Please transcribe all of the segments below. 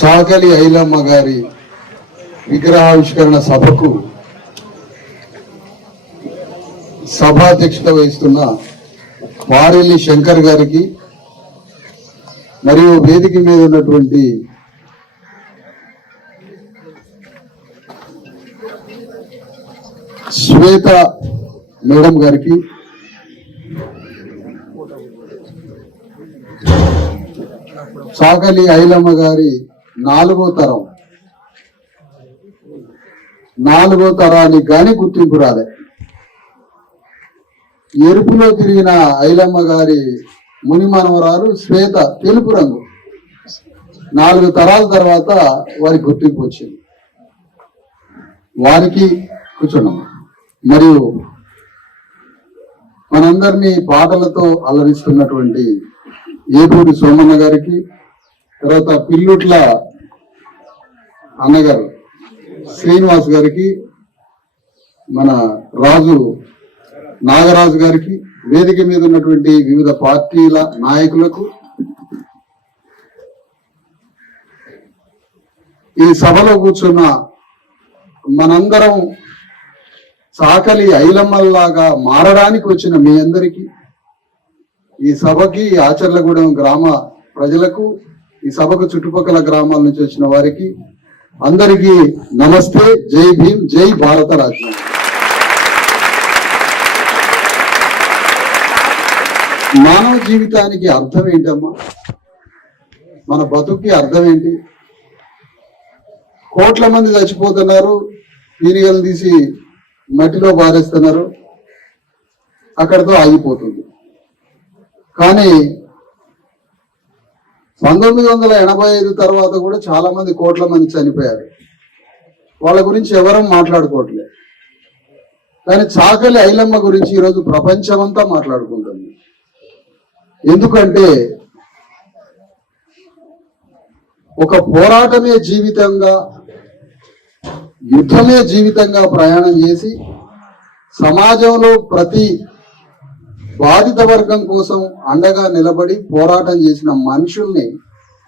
చాకలి ఐలమ్మ గారి విగ్రహావిష్కరణ సభకు సభాధ్యక్షత వహిస్తున్న వారెల్లి శంకర్ గారికి మరియు వేదిక మీద ఉన్నటువంటి శ్వేత మేడం గారికి చాకలి ఐలమ్మ గారి నాలుగో తరం. నాలుగో తరానికి కానీ గుర్తింపు రాలే. ఎరుపులో తిరిగిన ఐలమ్మ గారి ముని మనవరాలు శ్వేత తెలుపు రంగు. నాలుగు తరాల తర్వాత వారికి గుర్తింపు వచ్చింది. వారికి కూర్చున్నాం. మరియు మనందరినీ పాటలతో అలరిస్తున్నటువంటి ఏపూరి సోమన్న గారికి తర్వాత పిల్లుట్ల అన్నగారు శ్రీనివాస్ గారికి మన రాజు నాగరాజు గారికి వేదిక మీద ఉన్నటువంటి వివిధ పార్టీల నాయకులకు ఈ సభలో కూర్చున్న మనందరం సాకలి ఐలమ్మల్లాగా మారడానికి వచ్చిన మీ అందరికీ ఈ సభకి ఆచర్లగూడెం గ్రామ ప్రజలకు ఈ సభకు చుట్టుపక్కల గ్రామాల నుంచి వచ్చిన వారికి అందరికీ నమస్తే జై భీమ్ జై భారత రాజ్యం మానవ జీవితానికి అర్థం ఏంటమ్మా? మన బతుక్కి అర్థం ఏంటి? కోట్ల మంది చచ్చిపోతున్నారు పీరిగలు తీసి మట్టిలో బారేస్తున్నారు అక్కడితో ఆగిపోతుంది. కానీ పంతొమ్మిది వందల ఎనభై ఐదు తర్వాత కూడా చాలా మంది కోట్ల మంది చనిపోయారు. వాళ్ళ గురించి ఎవరూ మాట్లాడుకోవట్లేదు. కానీ చాకలి ఐలమ్మ గురించి ఈరోజు ప్రపంచమంతా మాట్లాడుకుంటుంది. ఎందుకంటే ఒక పోరాటమే జీవితంగా యుద్ధమే జీవితంగా ప్రయాణం చేసి సమాజంలో ప్రతి బాధిత వర్గం కోసం అండగా నిలబడి పోరాటం చేసిన మనుషుల్ని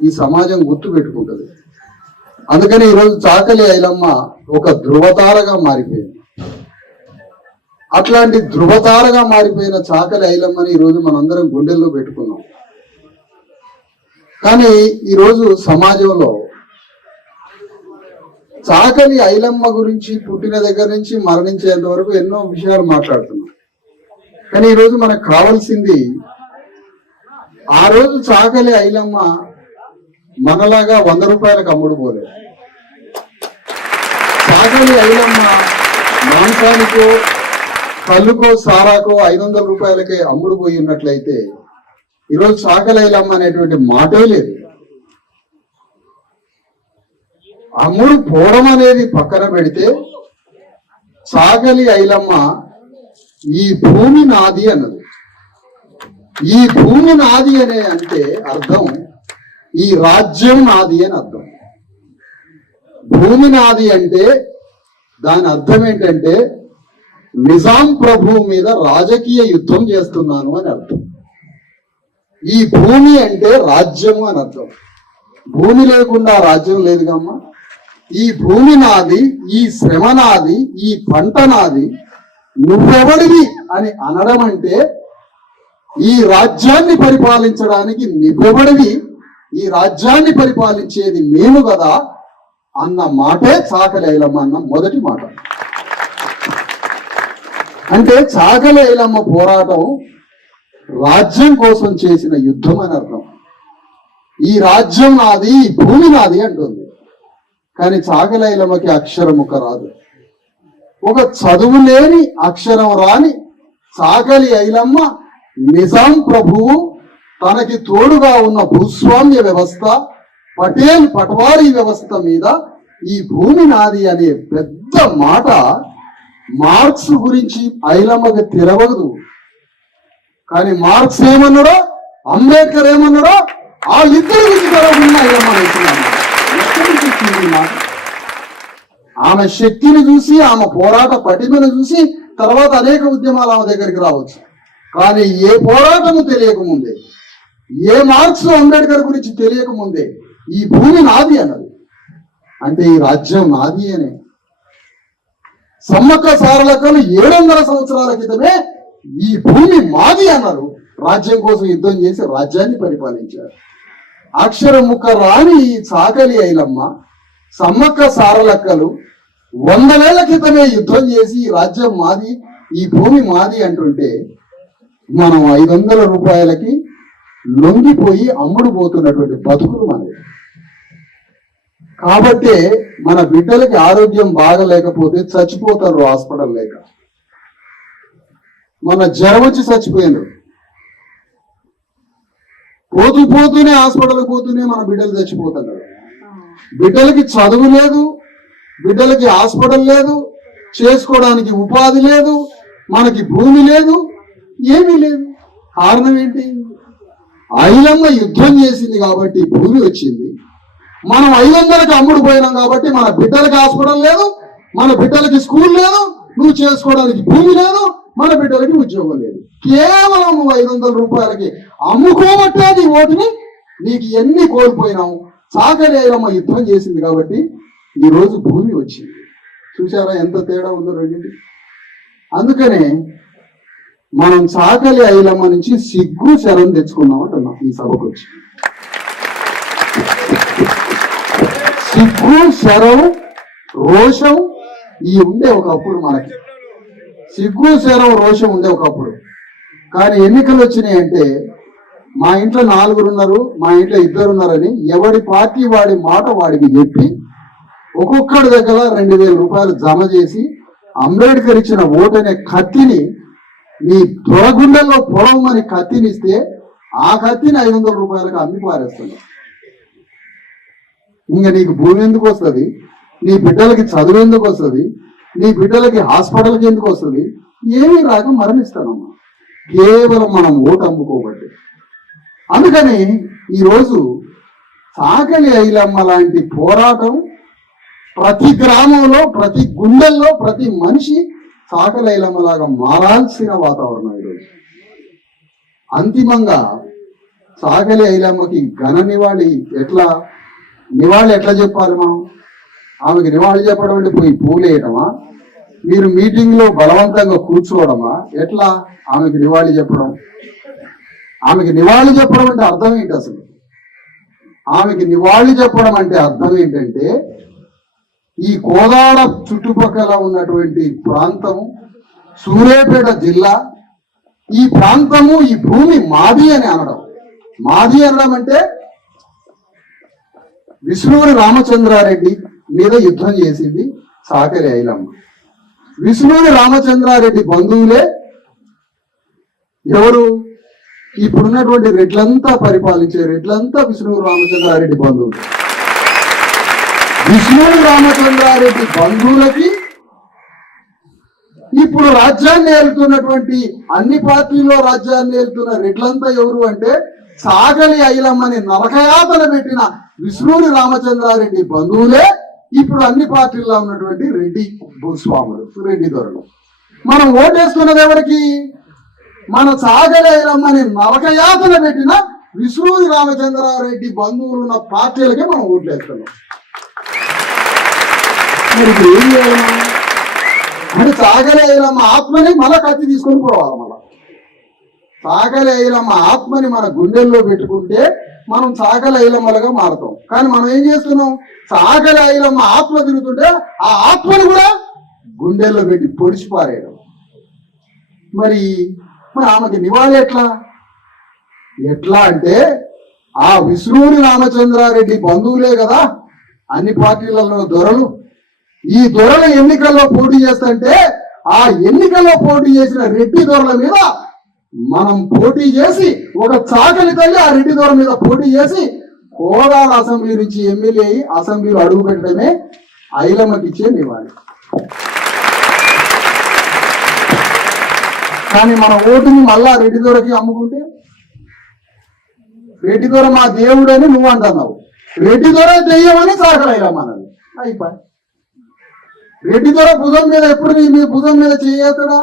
ఈ సమాజం గుర్తు పెట్టుకుంటుంది. అందుకని ఈరోజు చాకలి ఐలమ్మ ఒక ధృవతారగా మారిపోయింది. అట్లాంటి ధృవతారగా మారిపోయిన చాకలి ఐలమ్మని ఈరోజు మనందరం గుండెల్లో పెట్టుకున్నాం. కానీ ఈరోజు సమాజంలో చాకలి ఐలమ్మ గురించి పుట్టిన దగ్గర నుంచి మరణించేంత వరకు ఎన్నో విషయాలు మాట్లాడుతున్నాం. కానీ ఈరోజు మనకు కావాల్సింది ఆ రోజు చాకలి ఐలమ్మ మనలాగా వంద రూపాయలకు అమ్ముడు పోలేదు. చాకలి ఐలమ్మ మాంసానికో కళ్ళుకో సారాకో ఐదు వందల రూపాయలకే అమ్ముడు పోయి ఉన్నట్లయితే ఈరోజు చాకలి ఐలమ్మ అనేటువంటి మాటే లేదు. అమ్ముడు పోవడం అనేది పక్కన పెడితే చాకలి ఐలమ్మ ఈ భూమి నాది అన్నది. ఈ భూమి నాది అనే అంటే అర్థం ఈ రాజ్యం నాది అని అర్థం. భూమి నాది అంటే దాని అర్థం ఏంటంటే నిజాం ప్రభు మీద రాజకీయ యుద్ధం చేస్తున్నాను అని అర్థం. ఈ భూమి అంటే రాజ్యము అని అర్థం. భూమి లేకుండా రాజ్యం లేదుగమ్మా ఈ భూమి నాది ఈ శ్రమ నాది ఈ పంట నాది నువ్వెవడివి అని అనడం అంటే ఈ రాజ్యాన్ని పరిపాలించడానికి నువ్వెవడివి? ఈ రాజ్యాన్ని పరిపాలించేది మేము కదా అన్న మాటే చాకలేలమ్మ అన్న మొదటి మాట. అంటే చాకలేలమ్మ పోరాటం రాజ్యం కోసం చేసిన యుద్ధం అని అర్థం. ఈ రాజ్యం నాది ఈ భూమి నాది అంటుంది. కానీ చాకలైలమ్మకి అక్షరముఖ రాదు. ఒక చదువు లేని అక్షరం రాని సాకలి ఐలమ్మ నిజాం ప్రభువు తనకి తోడుగా ఉన్న భూస్వామ్య వ్యవస్థ పటేల్ పట్వారీ వ్యవస్థ మీద ఈ భూమి నాది అనే పెద్ద మాట మార్క్స్ గురించి ఐలమ్మకి తెలవదు. కానీ మార్క్స్ ఏమన్నాడో అంబేద్కర్ ఏమన్నాడో వాళ్ళిద్దరి గురించి తెలవకుండా ఐలమ్మ అంటున్నాను ఎక్కడి నుంచి వచ్చింది ఈ మాట ఆమె శక్తిని చూసి ఆమె పోరాట పటిమను చూసి తర్వాత అనేక ఉద్యమాలు ఆమె దగ్గరికి రావచ్చు. కానీ ఏ పోరాటము తెలియకముందే ఏ మార్క్స్ అంబేద్కర్ గురించి తెలియకముందే ఈ భూమి నాది అన్నది. అంటే ఈ రాజ్యం నాది అనే సమ్మక్క సారలకలు ఏడు వందల సంవత్సరాల క్రితమే ఈ భూమి మాది అన్నారు. రాజ్యం కోసం యుద్ధం చేసి రాజ్యాన్ని పరిపాలించారు. అక్షర ముక్క రాని ఈ చాకలి ఐలమ్మ సమ్మక్క సారలక్కలు వందలేళ్ళ క్రితమే యుద్ధం చేసి ఈ రాజ్యం మాది ఈ భూమి మాది అంటుంటే మనం ఐదు వందల రూపాయలకి లొంగిపోయి అమ్ముడు పోతున్నటువంటి బతుకులు మనది కాబట్టి మన బిడ్డలకి ఆరోగ్యం బాగలేకపోతే చచ్చిపోతారు హాస్పిటల్ లేక. మన జ్వరం వచ్చి చచ్చిపోయినారు పోతూ పోతూనే హాస్పిటల్ పోతూనే మన బిడ్డలు చచ్చిపోతున్నారు. బిడ్డలకి చదువు లేదు బిడ్డలకి హాస్పిటల్ లేదు చేసుకోవడానికి ఉపాధి లేదు మనకి భూమి లేదు ఏమీ లేదు. కారణం ఏంటి? ఐలమ్మ యుద్ధం చేసింది కాబట్టి భూమి వచ్చింది. మనం ఐదు వందలకి అమ్ముడు పోయినాం కాబట్టి మన బిడ్డలకి హాస్పిటల్ లేదు మన బిడ్డలకి స్కూల్ లేదు నువ్వు చేసుకోవడానికి భూమి లేదు మన బిడ్డలకి ఉద్యోగం లేదు. కేవలం నువ్వు ఐదు వందల రూపాయలకి అమ్ముకోబట్టే నీ ఓటుని నీకు ఎన్ని కోల్పోయినావు? సాగరి యుద్ధం చేసింది కాబట్టి ఈ రోజు భూమి వచ్చింది. చూసారా ఎంత తేడా ఉందో రెండింటి అందుకనే మనం సాకలి ఐలమ్మ నుంచి సిగ్గు శరం తెచ్చుకున్నాం అంటున్నాం ఈ సభకు వచ్చి. సిగ్గు శరం రోషం ఈ ఉండే ఒకప్పుడు మనకి. సిగ్గు శరం రోషం ఉండే ఒకప్పుడు. కానీ ఎన్నికలు వచ్చినాయి అంటే మా ఇంట్లో నాలుగురు ఉన్నారు మా ఇంట్లో ఇద్దరు ఉన్నారని ఎవడి పార్టీ వాడి మాట వాడికి చెప్పి ఒక్కొక్కడి దగ్గర రెండు వేల రూపాయలు జమ చేసి అంబేద్కర్ ఇచ్చిన ఓటు అనే కత్తిని నీ దొరగుండెల్లో పొడవమని కత్తినిస్తే ఆ కత్తిని ఐదు వందల రూపాయలకు అమ్మి పారేస్తున్నావు ఇంకా నీకు భూమి ఎందుకు వస్తుంది? నీ బిడ్డలకి చదువు ఎందుకు వస్తుంది? నీ బిడ్డలకి హాస్పిటల్కి ఎందుకు వస్తుంది? ఏమీ రాక మరణిస్తానమ్మా. కేవలం మనం ఓటు అమ్ముకోబట్టి అందుకని ఈరోజు సాకలి ఐలమ్మ లాంటి పోరాటం ప్రతి గ్రామంలో ప్రతి గుండెల్లో ప్రతి మనిషి సాకలి ఐలమ్మ లాగా మారాల్సిన వాతావరణం ఈరోజు. అంతిమంగా సాగలి ఐలమ్మకి ఘన నివాళి ఎట్లా? నివాళి ఎట్లా చెప్పాలి మనం? ఆమెకి నివాళి చెప్పడం అంటే పోయి పూలేయటమా మీరు మీటింగ్లో బలవంతంగా కూర్చోవడమా? ఎట్లా ఆమెకి నివాళి చెప్పడం? ఆమెకి నివాళి చెప్పడం అంటే అర్థం ఏంటి అసలు? ఆమెకి నివాళి చెప్పడం అంటే అర్థం ఏంటంటే ఈ కోదాడ చుట్టుపక్కల ఉన్నటువంటి ప్రాంతము సూర్యాపేట జిల్లా ఈ ప్రాంతము ఈ భూమి మాది అని అనడం. మాది అనడం అంటే విష్ణువుని రామచంద్రారెడ్డి మీద యుద్ధం చేసింది సాకరి ఐలమ్మ. విష్ణువుని రామచంద్రారెడ్డి బంధువులే ఎవరు? ఇప్పుడున్నటువంటి రెడ్లంతా పరిపాలించే రెడ్లంతా విష్ణువు రామచంద్రారెడ్డి బంధువులు. విష్ణువు రామచంద్రారెడ్డి బంధువులకి ఇప్పుడు రాజ్యాన్ని ఏలుతున్నటువంటి అన్ని పార్టీల్లో రాజ్యాన్ని ఏలుతున్న రెడ్లంతా ఎవరు అంటే సాగలి ఐలమ్మని నరకయాతన పెట్టిన విష్ణువుని రామచంద్రారెడ్డి బంధువులే. ఇప్పుడు అన్ని పార్టీల్లో ఉన్నటువంటి రెడ్డి భూస్వాములు. రెడ్డి దొరలు మనం ఓటేస్తున్నది ఎవరికి? మన సాగలి నరకయాతన పెట్టిన విష్ణువుని రామచంద్రారెడ్డి బంధువులు ఉన్న పార్టీలకే మనం ఓట్లేస్తున్నాం మరి ఏం చేయాలి అంటే ఆత్మని మళ్ళా కత్తి తీసుకొని పోవాలి మళ్ళా సాగలే ఆత్మని మన గుండెల్లో పెట్టుకుంటే మనం సాగల ఐలమ్మలుగా మారుతాం. కానీ మనం ఏం చేస్తున్నాం? సాగల ఐలమ్మ ఆత్మ తిరుగుతుంటే ఆ ఆత్మని కూడా గుండెల్లో పెట్టి పొడిచి పారేయడం మరి మరి ఆమెకి నివాళి ఎట్లా? ఎట్లా అంటే ఆ విష్ణువుని రామచంద్రారెడ్డి బంధువులే కదా అన్ని పార్టీలలో దొరలు. ఈ దొరలు ఎన్నికల్లో పోటీ చేస్తుంటే ఆ ఎన్నికల్లో పోటీ చేసిన రెడ్డి దొరల మీద మనం పోటీ చేసి ఒక చాకలి తల్లి ఆ రెడ్డి దొర మీద పోటీ చేసి కోదాడ అసెంబ్లీ నుంచి ఎమ్మెల్యే అసెంబ్లీలో అడుగు పెట్టడమే ఐలమ్మకి ఇచ్చే నివాళి. కానీ మన ఓటుని మళ్ళా రెడ్డి దొరకి అమ్ముకుంటే? రెడ్డి దొర మా దేవుడు అని నువ్వు అంటున్నావు. రెడ్డి దొర దెయ్యమని సాగలైలమ్మన్నది అయిపోయి. రెడ్డి దొర భుజం మీద ఎప్పుడు నీ మీ భుజం మీద చేయతడా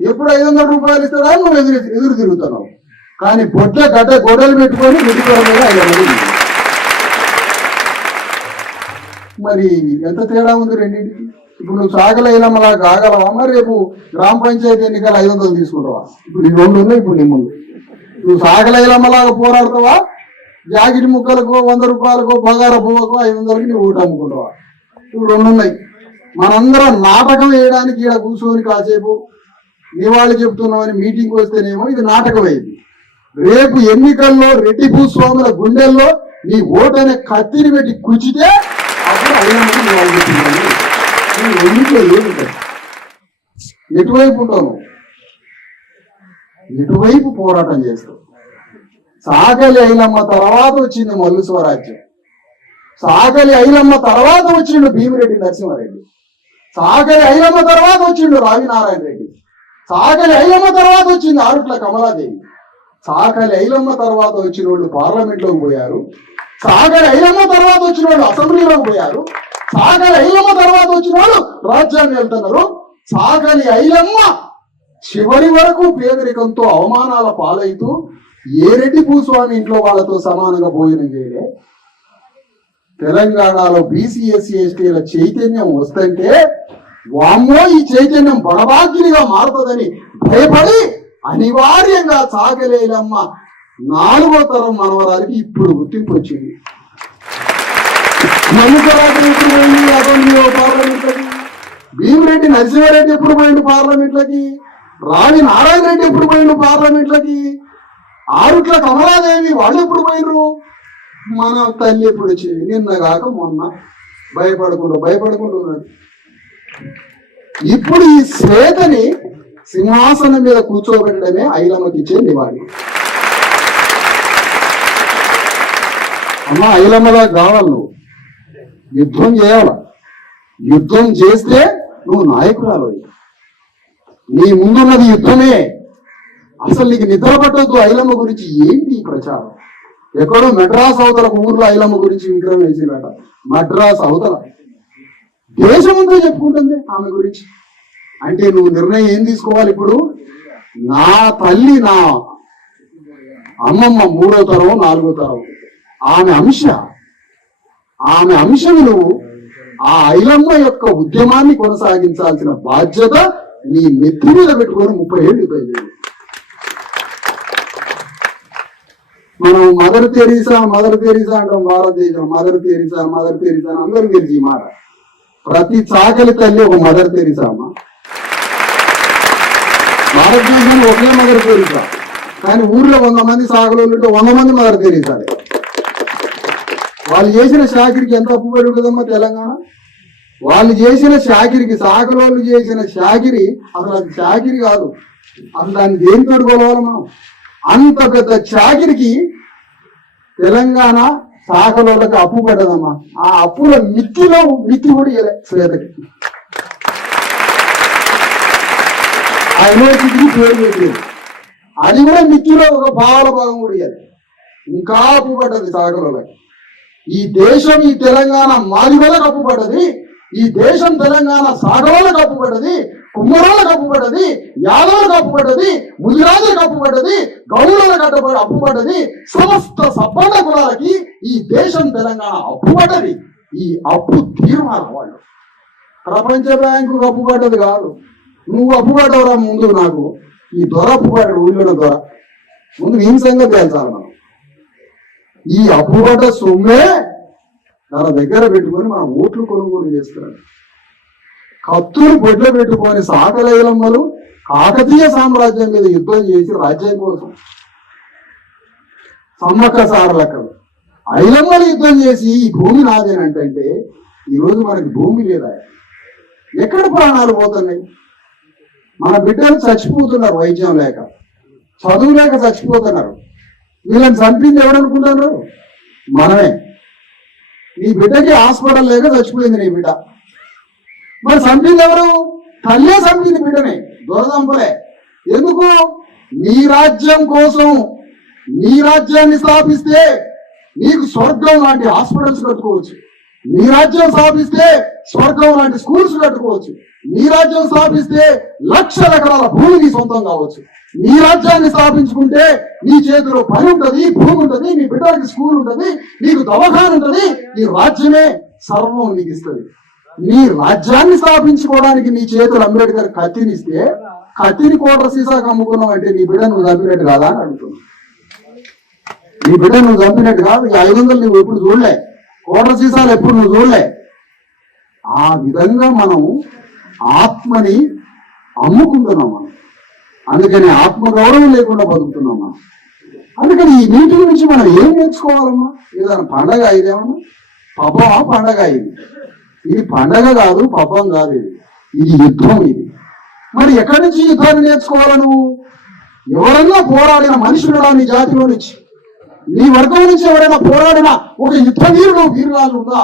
ఎప్పుడు ఐదు వందల రూపాయలు ఇస్తాడా? నువ్వు ఎదురు ఎదురు తిరుగుతున్నావు. కానీ బొట్ల గడ్డ గొడవలు పెట్టుకొని విడిపోవడం మీద ఐదు వందలు మరి ఎంత తేడా ఉంది రెండింటికి? ఇప్పుడు నువ్వు సాగలేనమ్మలా కాగలవా మరి రేపు గ్రామ పంచాయతీ ఎన్నికలు ఐదు వందలు తీసుకుంటావా? ఇప్పుడు ఈ రెండు ఉన్నాయి ఇప్పుడు నీ ముందు. నువ్వు ఇలమలాగా పోరాడతావా? జాకెట్ ముక్కలకు వంద రూపాయలకు బగార పువ్వకు ఐదు వందలకి నువ్వు ఓటు అమ్ముకుంటావా? ఇప్పుడు రెండు ఉన్నాయి. మనందరం నాటకం వేయడానికి ఇక్కడ కూర్చొని కాసేపు నివాళి చెప్తున్నామని మీటింగ్ వస్తేనేమో ఇది నాటకం అయింది రేపు ఎన్నికల్లో రెడ్డి భూస్వాముల గుండెల్లో నీ ఓటనే కత్తిని పెట్టి కుచితే అప్పుడు అయ్యమ్మకి నివాళి చెప్తున్నాను ఏముంటాయి ఎటువైపు ఉంటాము ఎటువైపు పోరాటం చేస్తాం సాగలి ఐలమ్మ తర్వాత వచ్చింది మల్లు స్వరాజ్యం. సాగలి ఐలమ్మ తర్వాత వచ్చిండు భీమిరెడ్డి నరసింహారెడ్డి. సాగలి ఐలమ్మ తర్వాత వచ్చిండు రావినారాయణ రెడ్డి. సాగలి ఐలమ్మ తర్వాత వచ్చింది ఆరుట్ల కమలాదేవి. సాకలి ఐలమ్మ తర్వాత వచ్చిన వాళ్ళు పార్లమెంట్లోకి పోయారు. సాగలి ఐలమ్మ తర్వాత వచ్చిన వాళ్ళు అసెంబ్లీలోకి పోయారు. సాగలి ఐలమ్మ తర్వాత వచ్చిన వాళ్ళు రాజ్యాన్ని వెళ్తున్నారు. సాగలి ఐలమ్మ చివరి వరకు పేదరికంతో అవమానాల పాలైతూ ఏ రెడ్డి భూస్వామి ఇంట్లో వాళ్ళతో సమానంగా భోజనం చేయలే. తెలంగాణలో బీసీ ఎస్సీ ఎస్టీల చైతన్యం వస్తుంటే వామ్మో ఈ చైతన్యం బడబాగ్యునిగా మారుతుందని భయపడి అనివార్యంగా సాగలేలమ్మ నాలుగో తరం మనవరాలకి ఇప్పుడు గుర్తింపు వచ్చింది. మల్లికరాజు ఎప్పుడు పోయింది అసెంబ్లీలో పార్లమెంట్లకి. భీమిరెడ్డి నరసింహారెడ్డి ఎప్పుడు పోయిండు పార్లమెంట్లకి? రాణి నారాయణ రెడ్డి ఎప్పుడు పోయిండు పార్లమెంట్లకి? ఆరుట్ల కమలాదేవి వాళ్ళు ఎప్పుడు పోయినరు మన తల్లి ఎప్పుడు వచ్చింది? నిన్న కాక మొన్న. భయపడకుండా భయపడకుండా ఉన్నాడు. ఇప్పుడు ఈ శ్వేతని సింహాసనం మీద కూర్చోబెట్టడమే ఐలమ్మకి ఇచ్చే నివాళి అమ్మ ఐలమ్మలా కావాలి నువ్వు. యుద్ధం చేయాల? యుద్ధం చేస్తే నువ్వు నాయకురాలు నీ ముందున్నది యుద్ధమే. అసలు నీకు నిద్ర పట్టద్దు ఐలమ్మ గురించి ఏంటి ప్రచారం? ఎక్కడో మెడ్రాస్ అవతల ఊర్లో ఐలమ్మ గురించి విగ్రహం వేసినట మద్రాస్ అవతల. దేశమంతా చెప్పుకుంటుంది ఆమె గురించి. అంటే నువ్వు నిర్ణయం ఏం తీసుకోవాలి ఇప్పుడు? నా తల్లి నా అమ్మమ్మ మూడో తరం నాలుగో తరం. ఆమె అంశ ఆమె అంశములు ఆ ఐలమ్మ యొక్క ఉద్యమాన్ని కొనసాగించాల్సిన బాధ్యత నీ నెత్తి మీద పెట్టుకొని ముప్పై ఏళ్ళు మనం మదర్ తెరీసా మదర్ తెరీసా అంటాం భారతదేశం. మదర్ తెరీసా మదర్ తెరీసా అని అందరూ తెలిసి మాట. ప్రతి చాకలి తల్లి ఒక మదర్ తెరీసా అమ్మ. భారతదేశంలో ఒకే మదర్ తెరీసా. కానీ ఊర్లో వంద మంది సాగలు ఉంటే వంద మంది మదర్ తెరీసాలే. వాళ్ళు చేసిన షాకిరికి ఎంత అప్పు పడి ఉంటుందమ్మా తెలంగాణ? వాళ్ళు చేసిన షాకిరికి సాకలోళ్ళు చేసిన షాకిరి అసలు అది షాకిరి కాదు. అసలు దాన్ని దేనితో కొలవాలి మనం? అంత పెద్ద చాకిరికి తెలంగాణ సాకలోళ్ళకి అప్పు పడ్డదమ్మా. ఆ అప్పుల మిత్తిలో మిత్తి కూడా ఇవ్వలే శ్వేతకి. ఆ యూనివర్సిటీకి పేరు పెట్టలేదు అది కూడా మిత్తిలో ఒక భావాల భాగం కూడా ఇవ్వాలి ఇంకా అప్పు పడ్డది సాకలోళ్ళకి. ఈ దేశం ఈ తెలంగాణ మాది వల్ల ఈ దేశం తెలంగాణ సాగరోళ్ళ కప్పుబడ్డది పడ్డది కప్పుబడ్డది యాదవుల కప్పుబడ్డది ముదిరాజుల కప్పుబడ్డది కట్టబడి అప్పుబడ్డది సమస్త సబ్బండ కులాలకి ఈ దేశం తెలంగాణ అప్పుబడ్డది ఈ అప్పు తీర్మానం వాళ్ళు. ప్రపంచ బ్యాంకు అప్పుబడ్డది కాదు. నువ్వు అప్పుబడ్డవరా ముందు నాకు? ఈ దొర అప్పు ఊళ్ళో దొర. ముందు నీ సంగతి తెలుసాలి మనం. ఈ అప్పుబడ్డ సొమ్మే తన దగ్గర పెట్టుకొని మన ఓట్లు కొనుగోలు చేస్తున్నాడు. కత్తులు బొడ్లు పెట్టుకొని సాకలైలమ్మలు కాకతీయ సామ్రాజ్యం మీద యుద్ధం చేసి రాజ్యం కోసం సమ్మక్క సారలక్కలు ఐలమ్మలు యుద్ధం చేసి ఈ భూమి నాదేనంటే ఈరోజు మనకి భూమి లేదా? ఎక్కడ ప్రాణాలు పోతున్నాయి? మన బిడ్డలు చచ్చిపోతున్నారు వైద్యం లేక. చదువు లేక చచ్చిపోతున్నారు. వీళ్ళని చంపింది ఎవడనుకుంటారు? మనమే. నీ బిడ్డకి హాస్పిటల్ లేక చచ్చిపోయింది నీ బిడ్డ. మరి చంపింది ఎవరు? తల్లే చంపింది బిడ్డని. దొరదంపలే. ఎందుకు? నీ రాజ్యం కోసం నీ రాజ్యాన్ని స్థాపిస్తే నీకు స్వర్గం లాంటి హాస్పిటల్స్ కట్టుకోవచ్చు. నీ రాజ్యం స్థాపిస్తే స్వర్గం లాంటి స్కూల్స్ కట్టుకోవచ్చు. నీ రాజ్యం స్థాపిస్తే లక్షల ఎకరాల భూమి నీ సొంతం కావచ్చు. నీ రాజ్యాన్ని స్థాపించుకుంటే నీ చేతిలో పని ఉంటది భూమి ఉంటది నీ బిడ్డకి స్కూల్ ఉంటది నీకు దవాఖాన ఉంటది నీ రాజ్యమే సర్వం నీకు ఇస్తుంది. నీ రాజ్యాన్ని స్థాపించుకోవడానికి నీ చేతులు అంబేద్కర్ కత్తిని ఇస్తే కత్తిని కోట్ర సీసాకు అమ్ముకున్నావు అంటే నీ బిడ్డ నువ్వు చంపినట్టు కాదా అని అడుగుతున్నావు నీ బిడ్డ నువ్వు చంపినట్టు కాదు ఈ ఐదు వందలు నువ్వు ఎప్పుడు చూడలే. కోట్ర సీసాలు ఎప్పుడు నువ్వు చూడలే. ఆ విధంగా మనం ఆత్మని అమ్ముకుంటున్నాం మనం. అందుకని ఆత్మగౌరవం లేకుండా బతుకుతున్నాం మనం అందుకని ఈ నీటి నుంచి మనం ఏం నేర్చుకోవాలమ్మా? ఏదైనా పండగ ఇదేమన్నా పబ్బమా పండగ ఇది. ఇది పండగ కాదు పబ్బం కాదు ఇది. ఇది యుద్ధం ఇది. మరి ఎక్కడి నుంచి యుద్ధాన్ని నేర్చుకోవాలి నువ్వు? ఎవరన్నా పోరాడిన మనుషుడు నీ జాతిలో నుంచి? నీ వర్గం నుంచి ఎవరైనా పోరాడిన ఒక యుద్ధ వీరుడు వీరురాలు ఉందా?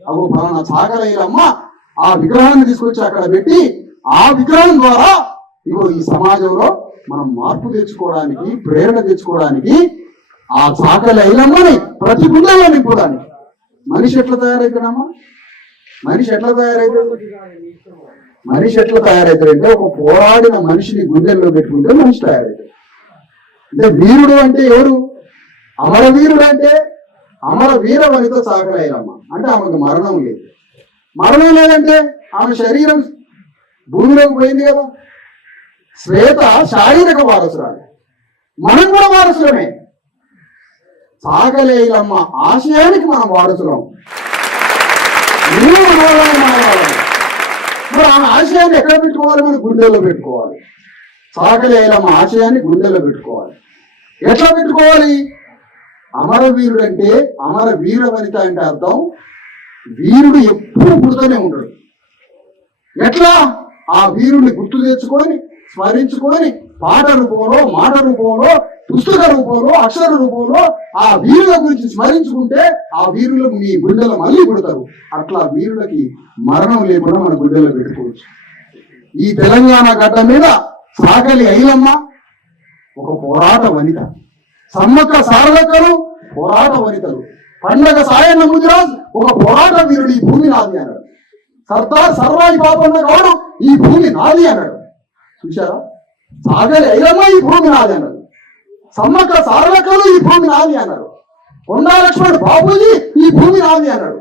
అవు పలానా సాగరయ్యమ్మ ఆ విగ్రహాన్ని తీసుకొచ్చి అక్కడ పెట్టి ఆ విగ్రహం ద్వారా ఇగో ఈ సమాజంలో మనం మార్పు తెచ్చుకోవడానికి ప్రేరణ తెచ్చుకోవడానికి ఆ చాకలి ఐలమ్మని ప్రతి గుండెలో నింపడానికి మనిషి ఎట్లా తయారైతున్నామా మనిషి ఎట్లా తయారైతాడు? మనిషి ఎట్లా తయారవుతాడంటే ఒక పోరాడిన మనిషిని గుండెల్లో పెట్టుకుంటే మనిషి తయారవుతాడు అంటే వీరుడు అంటే ఎవరు? అమరవీరుడు అంటే అమర వీర వనిత సాగలేరమ్మ అంటే ఆమెకు మరణం లేదు. మరణం లేదంటే ఆమె శరీరం భూమిలోకి పోయింది కదా. శ్వేత శారీరక వారసురాలు. మనం కూడా వారసులమే. సాగలేలమ్మ ఆశయానికి మనం వారసులం. నువ్వు మరి ఆశయాన్ని ఎక్కడ పెట్టుకోవాలి? మనం గుండెల్లో పెట్టుకోవాలి. సాగలేలమ్మ ఆశయాన్ని గుండెల్లో పెట్టుకోవాలి. ఎట్లా పెట్టుకోవాలి? అమరవీరుడు అంటే అమర వీర వనిత అంటే అర్థం వీరుడు ఎప్పుడు పుడుతూనే ఉంటాడు ఎట్లా? ఆ వీరుడిని గుర్తు తెచ్చుకొని స్మరించుకొని పాట రూపంలో మాట రూపంలో పుస్తక రూపంలో అక్షర రూపంలో ఆ వీరుల గురించి స్మరించుకుంటే ఆ వీరులకు మీ గుండెలు మళ్ళీ పుడతారు. అట్లా వీరులకి మరణం లేకుండా మన గుండెలో పెట్టుకోవచ్చు. ఈ తెలంగాణ గడ్డ మీద సాగలి ఐలమ్మ ఒక పోరాట వనిత. సమ్మక్క సారలక్కలు పోరాట వనితలు. పండగ సాయన్న ముదిరాజ్ ఒక పోరాట వీరుడు ఈ భూమి నాది అన్నాడు. సర్దార్ సర్వాయి బాబన్న గౌడు ఈ భూమి నాది అన్నాడు. చూసారా సాగలి. ఐరమ్మ ఈ భూమి నాది అన్నారు. సమ్మక్క సారలక్కలు ఈ భూమి నాది అన్నారు. కొండా లక్ష్మణ్ బాబుజీ ఈ భూమి నాది అన్నాడు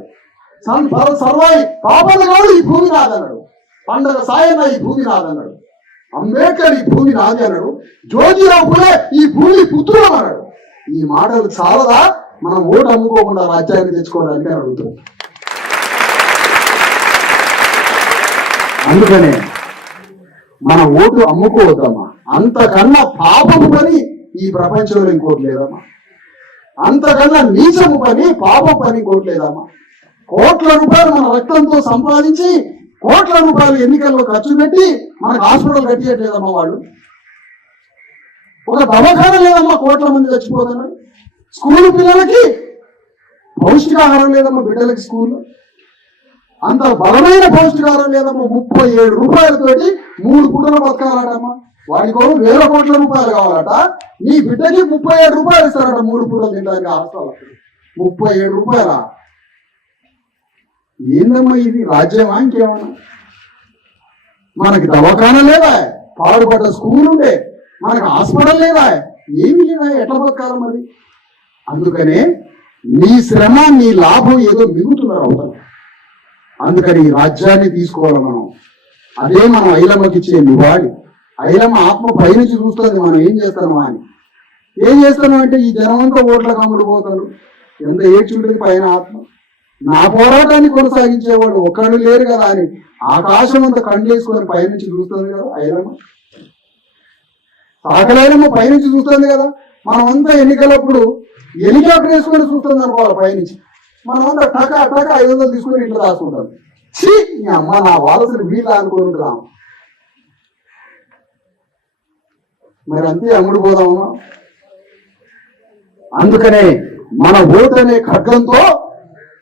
సర్వాయి బాబన్న ఈ భూమి నాది అన్నాడు పండగ సాయన్న ఈ భూమి నాది అన్నాడు అంబేద్కర్ ఈ భూమి నాది అన్నాడు జ్యోతిరావు పులే ఈ భూమి పుత్రుడు అన్నాడు ఈ మాటలు చాలదా? మనం ఓటు అమ్ముకోకుండా రాజ్యాన్ని తెచ్చుకోవడానికి అని అడుగుతుంది అందుకనే మన ఓటు అమ్ముకోవద్దమ్మా. అంతకన్నా పాపము పని ఈ ప్రపంచంలో ఇంకోటి లేదమ్మా. అంతకన్నా నీచము పని పాపం పని ఇంకోటి లేదమ్మా. కోట్ల రూపాయలు మన రక్తంతో సంపాదించి కోట్ల రూపాయలు ఎన్నికల్లో ఖర్చు పెట్టి మనకు హాస్పిటల్ కట్టియట్లేదమ్మా వాళ్ళు. ఒక దవాఖాన లేదమ్మా కోట్ల మంది చచ్చిపోతున్నారు. స్కూల్ పిల్లలకి పౌష్టికాహారం లేదమ్మా బిడ్డలకి స్కూల్లో. అంత బలమైన పౌష్టికాహారం లేదమ్మా ముప్పై ఏడు రూపాయలతోటి మూడు పుట్టలు బతకాలటమ్మా. వాడికి వేల కోట్ల రూపాయలు కావాలట. నీ బిడ్డకి ముప్పై ఏడు రూపాయలు ఇస్తారట మూడు పూటలు తినడానికి హాస్టల్ ముప్పై ఏడు రూపాయల. ఏందమ్మా ఇది? రాజ్యమా ఇంకేమన్నా? మనకి దవాఖాన లేదా పాడుపడ్డ స్కూల్ ఉండే మనకి హాస్పిటల్ లేదా ఏమి లేదా ఎట్లా బతకాలి మరి? అందుకనే నీ శ్రమ నీ లాభం ఏదో మిగుతున్నారు అవుతారు అందుకని ఈ రాజ్యాన్ని తీసుకోవాలి మనం. అదే మనం ఐలమ్మకి ఇచ్చే నివాళి. ఐలమ్మ ఆత్మ పైనుంచి చూస్తుంది మనం ఏం చేస్తామా అని. ఏం చేస్తాను అంటే ఈ జనమంతా ఓట్ల ఓట్లకు అమ్ముడు పోతారు. ఎంత ఏడ్చుంటుంది పైన ఆత్మ. నా పోరాటాన్ని కొనసాగించేవాడు ఒక్కడు లేరు కదా అని ఆకాశం అంత కండేసుకొని పైనుంచి చూస్తుంది కదా ఐలమ్మ. సాకలైనమ్మ పైనుంచి చూస్తుంది కదా. మనమంతా ఎన్నికలప్పుడు హెలికాప్టర్ వేసుకొని చూస్తుంది అనుకోవాలి పైనుంచి. మనమంతా టకా టకా ఐదు వందలు తీసుకొని ఇంట్లో రాసుకుంటాం ఛీ ఈ అమ్మ నా వారసులు వీళ్ళ అనుకుంటున్నాం మరి అంతే అమ్ముడు పోదాము? అందుకనే మన ఓటు అనే ఖడ్గంతో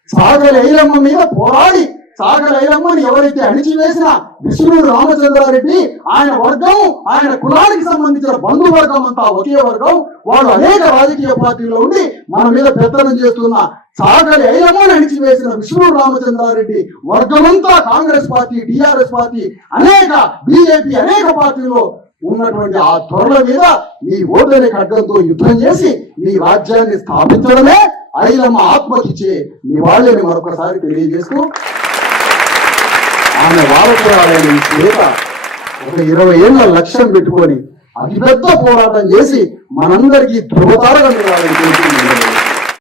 సాగలి మీద పోరాడి సాగరైలమ్మని ఎవరైతే అణిచివేసిన విష్ణుడు రామచంద్రారెడ్డి ఆయన వర్గం ఆయన కులానికి సంబంధించిన బంధువర్గం అంతా ఒకే వర్గం. వాళ్ళు అనేక రాజకీయ పార్టీలో ఉండి మన మీద పెత్తనం చేస్తున్న సాగలి ఐలమ్మని అణిచివేసిన విష్ణు రామచంద్రారెడ్డి వర్గమంతా కాంగ్రెస్ పార్టీ టిఆర్ఎస్ పార్టీ అనేక బీజేపీ అనేక పార్టీలో ఉన్నటువంటి ఆ త్వరల మీద నీ ఓటని ఖడ్గంతో యుద్ధం చేసి నీ రాజ్యాన్ని స్థాపించడమే ఐలమ్మ ఆత్మకిచ్చే నివాళిని మరొకసారి తెలియజేస్తూ ఆమె వారసురాలైన ఈ ఒక ఇరవై ఏళ్ళ లక్ష్యం పెట్టుకొని అతిపెద్ద పోరాటం చేసి మనందరికీ ధృవతారగా నిలవాలని